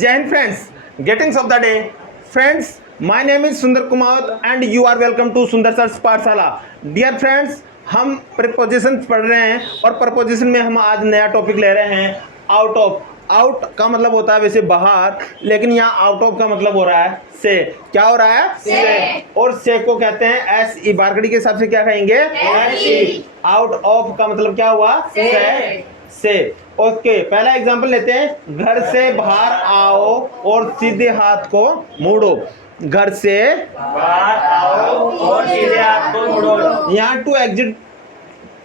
Jai Hind friends, greetings of the day. Friends, my name is Sundar Kumar and you are welcome to Sundar Sir's पाठशाला. Dear friends, हम preposition पढ़ रहे हैं और preposition में हम आज नया टॉपिक ले रहे हैं आउट ऑफ. आउट का मतलब होता है वैसे बाहर, लेकिन यहाँ आउट ऑफ का मतलब हो रहा है से. क्या हो रहा है? से. और से को कहते हैं एस ई. बारकड़ी के हिसाब से क्या कहेंगे? S E. आउट ऑफ का मतलब क्या हुआ? से. ओके, पहला एग्जांपल लेते हैं. घर से बाहर आओ और सीधे हाथ को मोड़ो. घर से बाहर आओ और सीधे हाथ को मोड़ो. यहाँ टू एग्जिट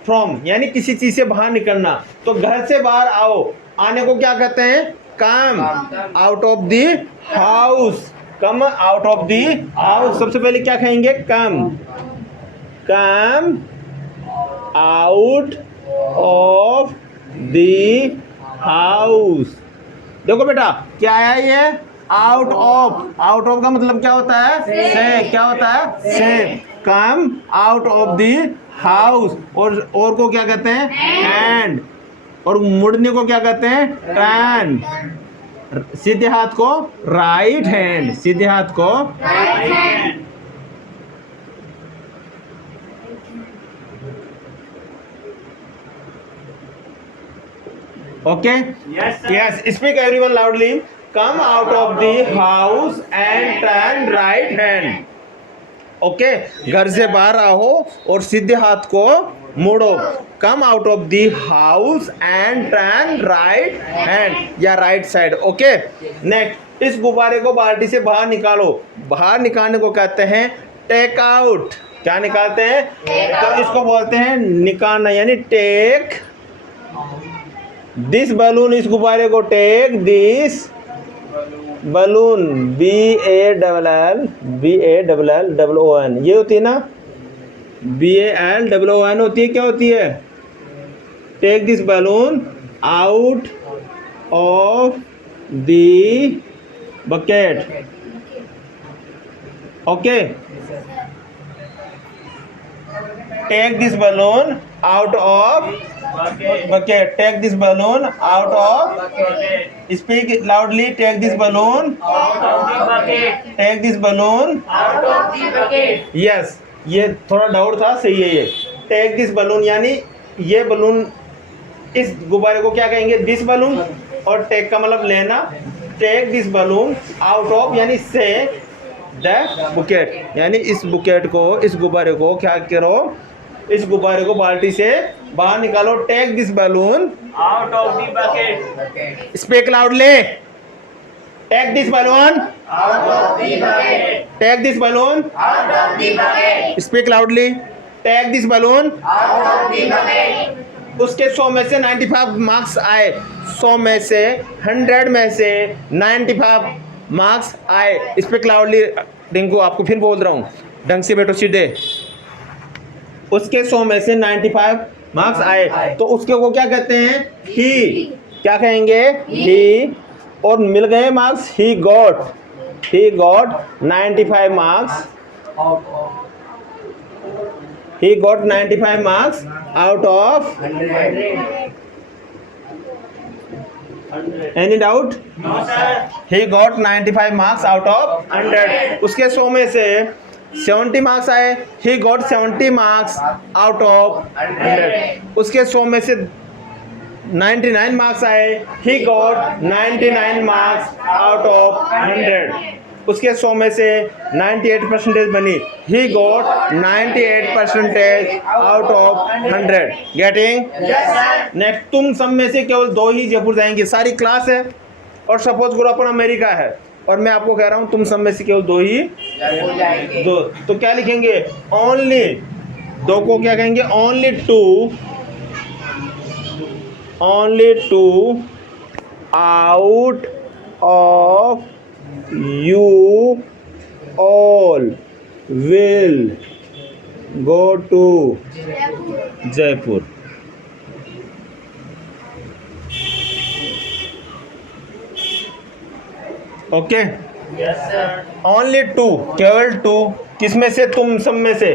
फ्रॉम यानी किसी चीज से बाहर निकलना. तो घर से बाहर आओ, आने को क्या कहते हैं? कम out of the house. Come out of the house. सबसे पहले क्या कहेंगे? कम आउट ऑफ द हाउस. देखो बेटा क्या है ये? Out of. आउट ऑफ का मतलब क्या होता है? से. क्या होता है? से. कम आउट ऑफ द हाउस. और को क्या कहते हैं? हैंड. और मुड़ने को क्या कहते हैं? टर्न. सीधे हाथ को राइट हैंड. सीधे हाथ को okay. Yes, speak everyone loudly. Come out of the house and turn right hand. Okay, घर से बाहर आओ और सीधे हाथ को मोड़ो. Come out of the house and turn right hand या राइट साइड. Okay, next. इस गुब्बारे को बाल्टी से बाहर निकालो. बाहर निकालने को कहते हैं टेक आउट. क्या निकालते हैं? तो इसको बोलते हैं निकालना यानी टेक दिस बलून. इस गुब्बारे को टेक दिस बलून. BALLON ये होती है ना? BALLON होती है. क्या होती है? Take this balloon out of the bucket. Okay, take this balloon out of bucket. Take this balloon out of. Speak loudly. Take this balloon Out of the bucket. take this balloon. Out of the bucket. Yes, ये थोड़ा doubt था. सही है ये. Take this balloon यानी ये balloon. इस गुब्बारे को क्या कहेंगे? This balloon. और टेक का मतलब लेना. Take this balloon out of यानी से द बुकेट यानी इस बुकेट को, इस गुब्बारे को क्या करो? इस गुब्बारे को बाल्टी से बाहर निकालो. Take this balloon Out of the bucket. Speak loudly. Take this balloon. Out of the bucket. Take this balloon. Out of the bucket. Speak loudly. Take this balloon. Out of the bucket. उसके 100 में से 95 marks आए. 100 में से 100 में से 95 marks आए. Speak loudly. Rinku आपको फिर बोल रहा हूँ, ढंग से बैठो सीधे. उसके 100 में से 95 मार्क्स आए तो उसके को क्या कहते हैं? ही. क्या कहेंगे? ही. और मिल गए marks. He got 95 marks. He got 95 marks out of. Any doubt? No sir. He got 95 marks out of 100. उसके 100 में से 70 मार्क्स आए. He got 70 marks out of 100. उसके 100 में से 99 मार्क्स आए. He got 99 marks out of 100. उसके 100 में से 98% बनी. He got 98% out of 100. Getting? Yes sir. Next. तुम सब में से केवल 2 ही जयपुर जाएंगे. सारी क्लास है और सपोज करो अपन अमेरिका है और मैं आपको कह रहा हूँ तुम सब में से केवल 2 ही. दो. तो क्या लिखेंगे? ओनली. 2 को क्या कहेंगे? Only 2 out of you all will go to Jaipur. Okay. Yes sir. Only 2 केवल 2. किस में से? तुम सब में से,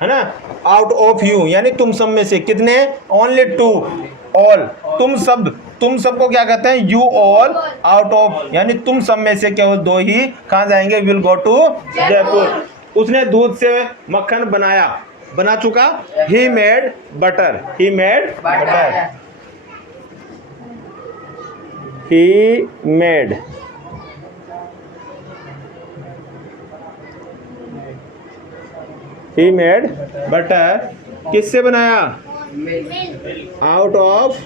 है ना? आउट ऑफ यू यानी तुम सब में से. कितने? Only 2 all. तुम सब तुम सबको क्या कहते हैं? यू ऑल आउट ऑफ, यानी तुम सब में से केवल 2 ही कहाँ जाएंगे? Will go to Jaipur. उसने दूध से मक्खन बना चुका। He made butter, he made butter, he made butter किससे बनाया? Out of,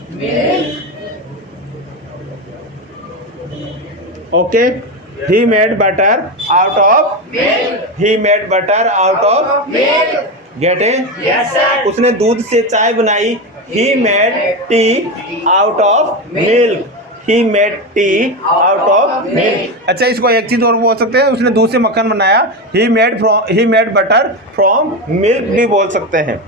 okay, he made butter out of, he made butter out of, get it? Yes, sir. उसने दूध से चाय बनाई। He made tea out of milk, he made tea out of milk. अच्छा, इसको एक चीज और बोल सकते हैं, उसने दूध से मक्खन बनाया। He made butter from milk भी बोल सकते हैं।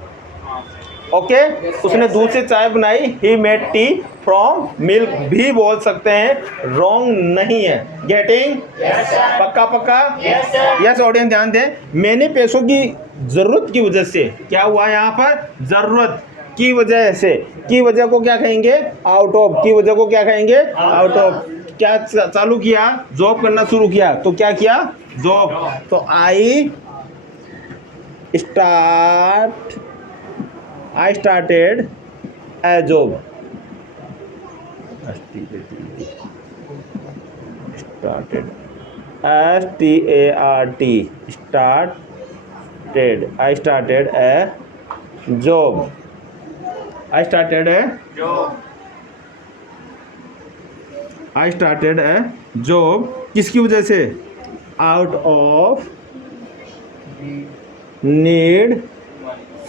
ओके, उसने दूध से चाय बनाई। He made T from milk भी बोल सकते हैं, रॉन्ग नहीं है। गेटिंग? Yes, sir. पक्का? Yes, sir. यस ऑडियंस, ध्यान दें। मैंने पैसों की जरूरत की वजह से, क्या हुआ यहाँ पर? जरूरत की वजह से, की वजह को क्या कहेंगे? आउट ऑफ, की वजह को क्या कहेंगे? Out of. क्या चालू किया? जॉब करना शुरू किया। तो क्या किया? जॉब। तो I started A job, started, started, I started a job, I started a job किसकी वजह से? Out of need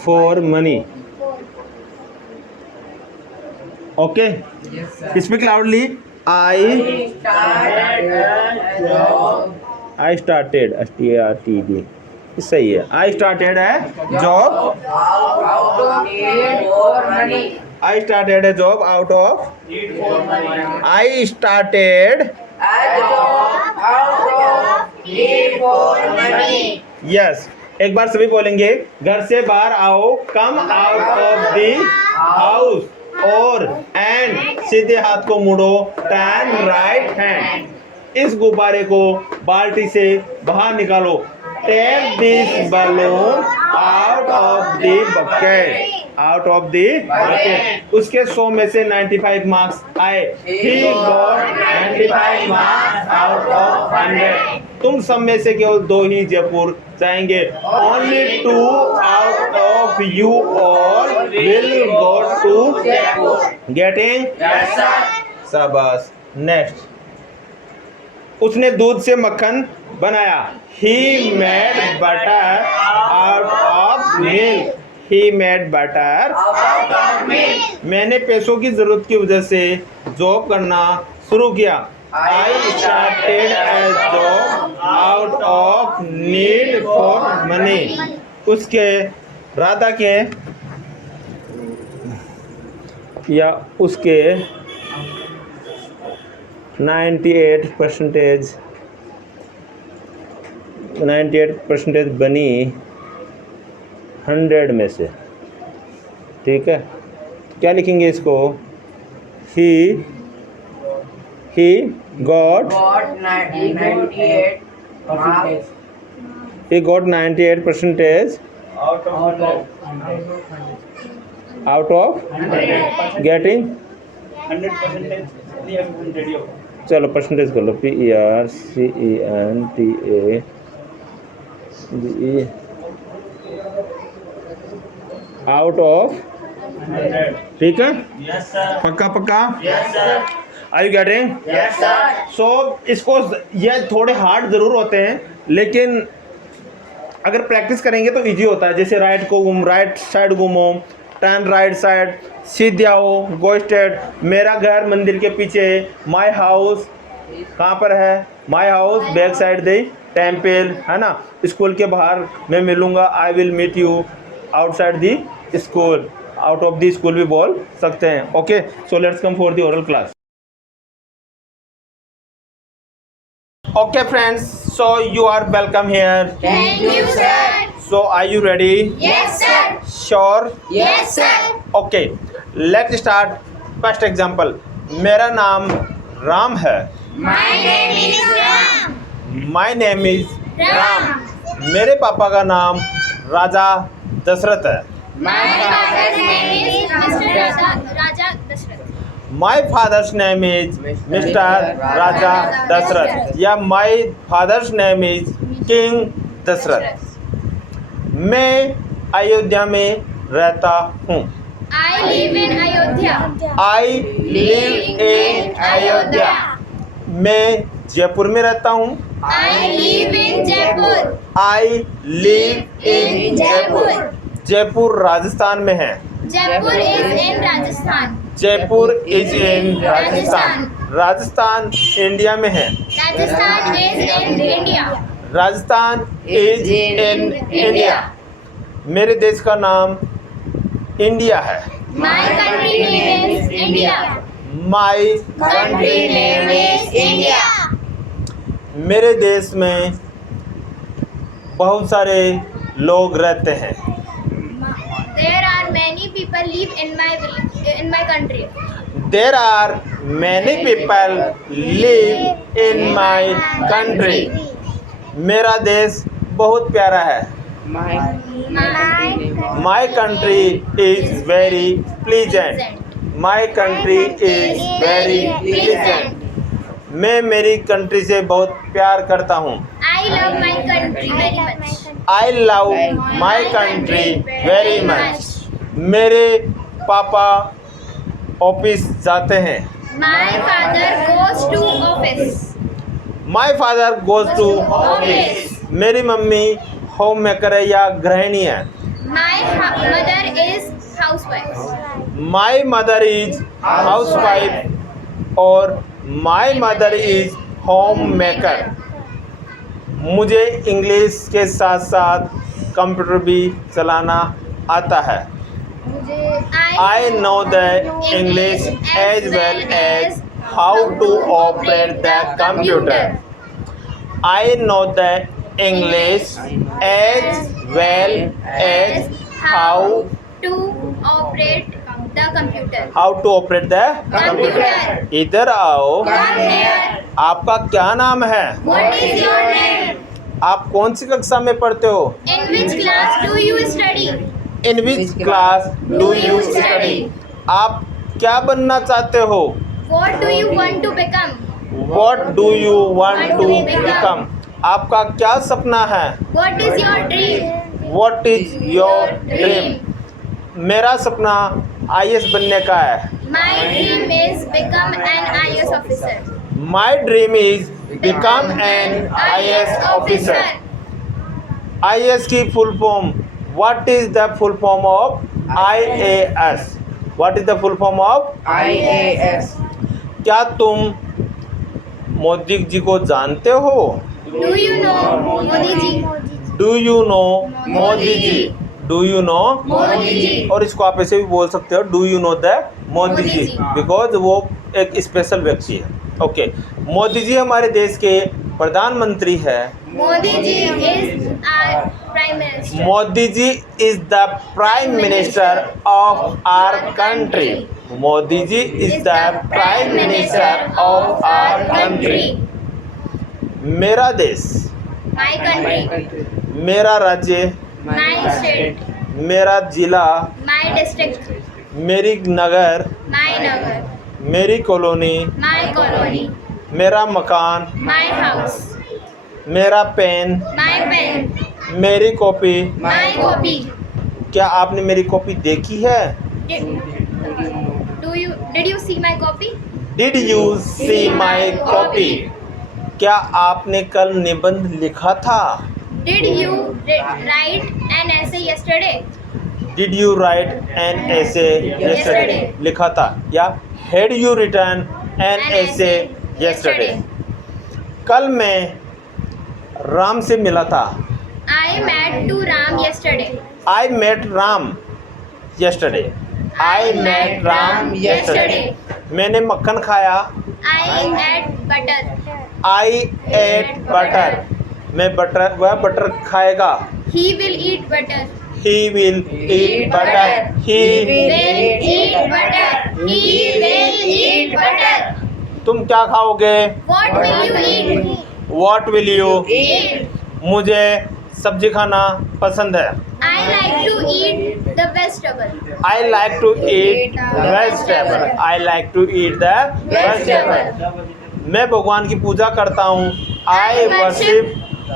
for money. Okay, speak loudly. I started, STARTED, सही है। आई स्टार्टेड है जॉब, आई स्टार्टेड है job out of, I started, yes. एक बार सभी बोलेंगे, घर से बाहर आओ, कम आउट ऑफ द हाउस, और एंड सीधे हाथ को मुड़ो, टर्न राइट हैंड। इस गुब्बारे को बाल्टी से बाहर निकालो, take this balloon out of the bucket, out of the bucket. उसके 100 में से 95 मार्क्स आए। He got 95 marks out of 100। तुम सब में से केवल 2 ही जयपुर जाएंगे। Only 2 out of you all will go to Jaipur. Getting? Yes, sir. शाबाश। नेक्स्ट, उसने दूध से मक्खन बनाया। He made butter out of milk, he made butter. मैंने पैसों की जरूरत की वजह से जॉब करना शुरू किया। I started a job out of need for money. उसके राधा के या उसके 98% बनी 100 में से। ठीक है, क्या लिखेंगे इसको? He got 98 marks he got 98% out of getting 100%। चलो परसेंटेज कर लो, PERCENTAGE आउट ऑफ। ठीक है, Yes, sir. पक्का? Yes, sir. Are you getting? Yes, sir. So इसको, ये थोड़े हार्ड जरूर होते हैं, लेकिन अगर प्रैक्टिस करेंगे तो इजी होता है। जैसे राइट साइड घूमो, टर्न राइट साइड, सीधे आओ, गो स्ट्रेट। मेरा घर मंदिर के पीछे है। माई हाउस कहाँ पर है? My house back side the temple, है ना। स्कूल के बाहर मैं मिलूंगा, I will meet you outside the school, out of the school भी बोल सकते हैं। Okay, so let's come for the oral class. Okay friends, so you are welcome here. Thank you, sir. So are you ready? Yes, sir. Sure? Yes, sir. Okay, let's start. First example, मेरा नाम राम है। My name is Ram. My name is Ram. मेरे पापा का नाम राजा दशरथ है। My father's name is Mr. Raja Dashrath. My father's name is Mister Raja Dashrath या my father's name is king Dashrath. मैं अयोध्या में रहता हूँ। I live in Ayodhya. I live in Ayodhya. मैं जयपुर में रहता हूँ। I live in Jaipur. I live in Jaipur. Jaipur Rajasthan में है। Jaipur is in Rajasthan. Jaipur is in Rajasthan. Rajasthan India में है। Rajasthan is in India. Rajasthan is in India. मेरे देश का नाम इंडिया है। My country name is India. My Country name is India. मेरे देश में बहुत सारे लोग रहते हैं। There are many people live in my country. There are many people live in my country. मेरा देश बहुत प्यारा है। My country is very pleasant. My country is very pleasant. मैं मेरी कंट्री से बहुत प्यार करता हूँ। I love my country very much. I love my country very much. मेरे पापा ऑफिस जाते हैं। My father goes to office. My father goes to office. मेरी मम्मी होम मेकर है या गृहिणी है। My mother is housewife. My mother is housewife और my mother is homemaker. मुझे इंग्लिश के साथ साथ कंप्यूटर भी चलाना आता है। I know the English as well as how to operate the computer. I know the English as well as how to operate the computer. to operate the computer. इधर आओ। Come here. आपका क्या नाम है? What is your name? आप कौन सी कक्षा में पढ़ते हो? In which class do you study? In which class do you study? आप क्या बनना चाहते हो? What do you want to become? What do you want to become? आपका क्या सपना है? What is your dream? What is your dream? मेरा सपना IAS बनने का है। My dream is become an IAS officer. My dream is become an IAS officer. IAS की full form. What is the full form of IAS? What is the full form of IAS. क्या तुम मोदी जी को जानते हो? Do you know Modi ji? Do you know Modi ji? Do you know Modi ji. और इसको आप ऐसे भी बोल सकते हो Do you know the Modi Modi ji ji. Because वो एक स्पेशल व्यक्ति है। ओके मोदी जी हमारे देश के प्रधानमंत्री है। Modi ji is our prime minister. Modi ji is the prime minister of our country. Modi ji is the prime minister of our country. मेरा देश, My country, मेरा राज्य, my state, मेरा जिला, my district, मेरी नगर, my nagar, मेरी कॉलोनी, my colony, मेरा मकान, my house, मेरा पेन, my pen, मेरी कॉपी। my copy. क्या आपने मेरी कॉपी देखी है? Did you see my copy? Did you see my copy? क्या आपने कल निबंध लिखा था? Did you write an essay yesterday? Did you write an essay yesterday? लिखा था या had you written an essay yesterday? कल मैं राम से मिला था। I met to Ram yesterday. I met Ram yesterday. I met Ram yesterday. मैंने मक्खन खाया। I ate butter. I ate butter. मैं बटर, वह बटर खाएगा। He will eat butter. he will eat butter. He will eat butter. He will eat butter. तुम क्या खाओगे? What will you eat? What will you? Eat. मुझे सब्जी खाना पसंद है। I like to eat the vegetable. I like to eat vegetable. I like to eat the vegetable. मैं भगवान की पूजा करता हूँ। I worship.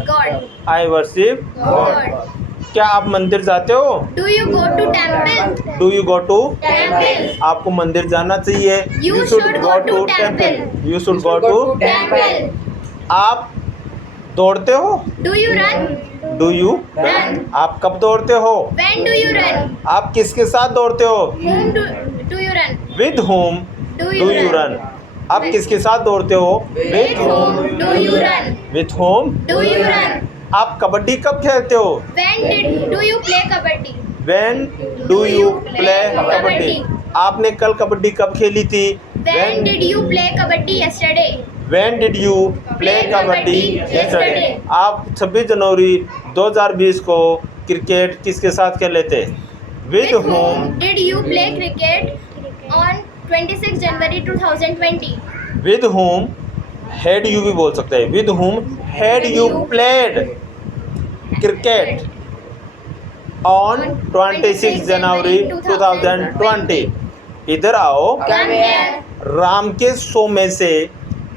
God. I worship God. God. क्या आप मंदिर जाते हो? Do you go to temple? Do you go to? Temple. आपको मंदिर जाना चाहिए। You should go to temple. You should go to. Temple. आप दौड़ते हो? Do you run? Do you? Run. आप कब दौड़ते हो? When do you run? आप किसके साथ दौड़ते हो? Whom do you run? With whom Do do you run? आप किसके साथ दौड़ते हो? With whom do you run? With whom? Do you run? आप कबड्डी कब खेलते हो? When do you play kabaddi? When do you play kabaddi? आपने कल कबड्डी कब खेली थी? When did you play kabaddi yesterday? When did you play kabaddi yesterday? आप 26 जनवरी 2020 को क्रिकेट किसके साथ खेले थे? With whom did you play cricket on 26 January 2020? with whom had you भी बोल सकते हैं। With whom had you played cricket on 26 जनवरी 2020? इधर आओ। Come here. राम के 100 में से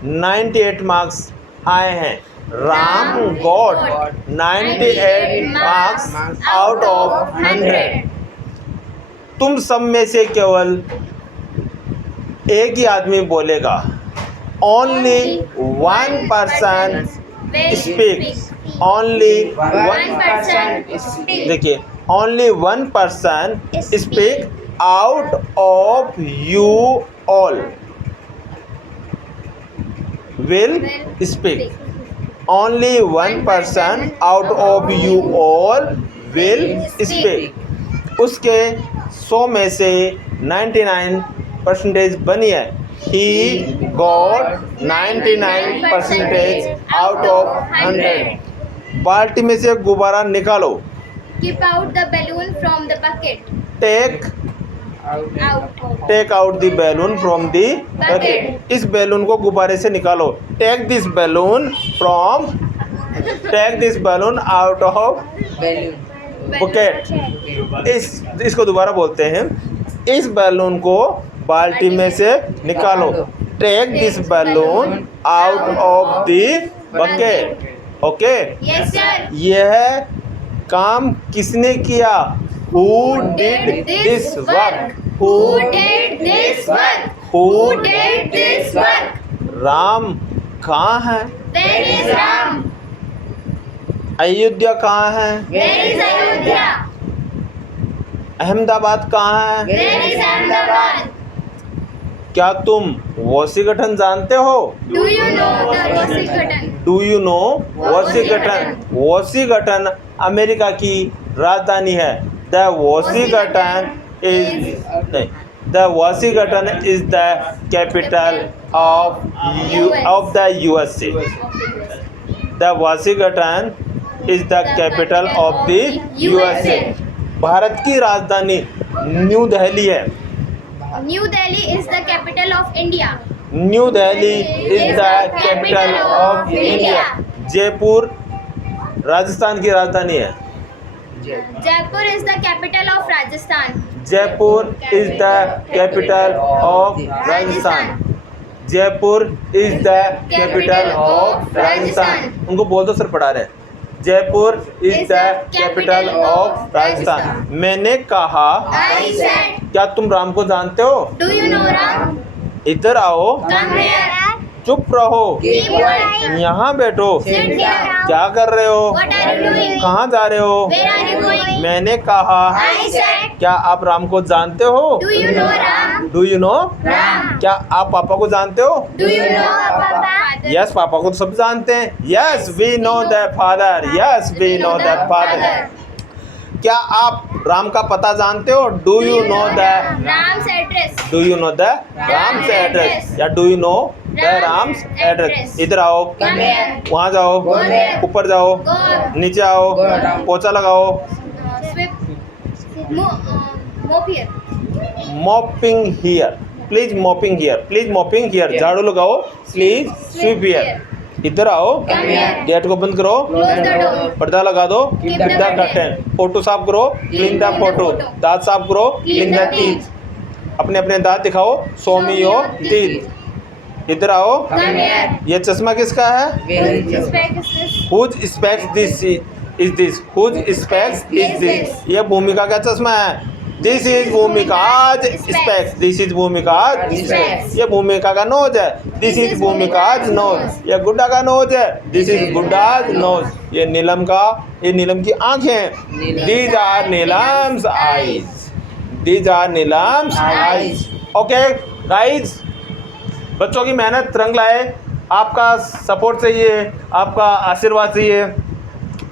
98 मार्क्स आए हैं। Ram got 98 marks out of 100। तुम सब में से केवल एक ही आदमी बोलेगा। Only one person speaks. Only One person speak. देखिए, only one person speak out of you all will speak. Only one person out of you all will speak. उसके 100 में से 99% बनी है। He got 99% out of 100. बाल्टी में से गुब्बारा निकालो। Keep out the balloon from the bucket. Take Out. the balloon from the bucket. इस बैलून को गुब्बारे से निकालो। Take this balloon out of bucket. इसको दोबारा बोलते हैं। इस बैलून को बाल्टी में से निकालो। Take this balloon out of the bucket. Okay? Yes, sir. यह काम किसने किया? Who did this work? Who did this work? Who did this work? Ram कहाँ है? Where is Ram? अयोध्या कहाँ है? Where is Ayodhya? अहमदाबाद कहाँ है? Where is Ahmedabad? क्या तुम वॉशिंगटन जानते हो? Do you know the Washington? Do you no Washington? Washington America की राजधानी है। The Washington is the capital of the USA. The Washington is the capital of the USA. Bharat की राजधानी new Delhi है। New Delhi is the capital of India. New Delhi is the capital of India. Jaipur Rajasthan की राजधानी है। Jaipur is the capital of Rajasthan. Jaipur is the capital of Rajasthan. Jaipur is the capital of Rajasthan. उनको बोल दो sir, पढ़ा रहे हैं। Jaipur is the capital of Rajasthan. मैंने कहा। I said. क्या तुम राम को जानते हो? Do you know Ram? इधर आओ। Come here. चुप रहो। Keep quiet. यहाँ बैठो। Sit here. क्या कर रहे हो? What are you doing? कहाँ जा रहे हो? Where are you going? मैंने कहा। I said. क्या आप राम को जानते हो? Do you know Ram? Do you no? Ram. क्या आप पापा को जानते हो? Do you know Papa? Yes, पापा को तो सब जानते हैं। Yes we know the father. Yes we know the father. क्या आप राम का पता जानते हो? Do you know the Ram's address. Do you know the Ram's address या do you know the Ram's address? इधर आओ। Come here. वहाँ जाओ। Go there. ऊपर जाओ। Go up. नीचे आओ। Go down. पोछा लगाओ। Sweep. Mop here. Mopping here, please mopping here, please mopping here, झाड़ू लगाओ, प्लीज स्वीप हियर। इधर आओ, Come here. गेट को बंद करो, Close the door. पर्दा लगा दो, Keep the the curtain, photo साफ करो, clean the the photo, photo. दांत साफ करो, Clean clean the the teeth, अपने अपने दांत दिखाओ, शो मी योर टीथ। इधर आओ, Come here. ये चश्मा किसका है? Whose bag is this? Whose specs this is this? Whose specs is this? ये भूमिका का चश्मा है। This is भूमिकाज specs. This is भूमिकाज Specs. ये भूमिका का नोज है। This is Bhumika's nose. ये गुड्डा का नोज है। This is Gudda's nose. ये नीलम की आंखें हैं। These are Neelam's eyes. These are Neelam's eyes. Okay, guys. बच्चों की मेहनत रंग लाए, आपका सपोर्ट चाहिए, आपका आशीर्वाद चाहिए।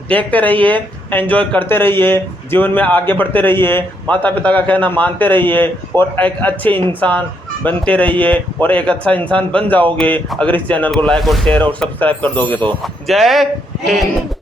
देखते रहिए, एंजॉय करते रहिए, जीवन में आगे बढ़ते रहिए, माता पिता का कहना मानते रहिए और एक अच्छे इंसान बनते रहिए और एक अच्छा इंसान बन जाओगे अगर इस चैनल को लाइक और शेयर और सब्सक्राइब कर दोगे तो। जय हिंद।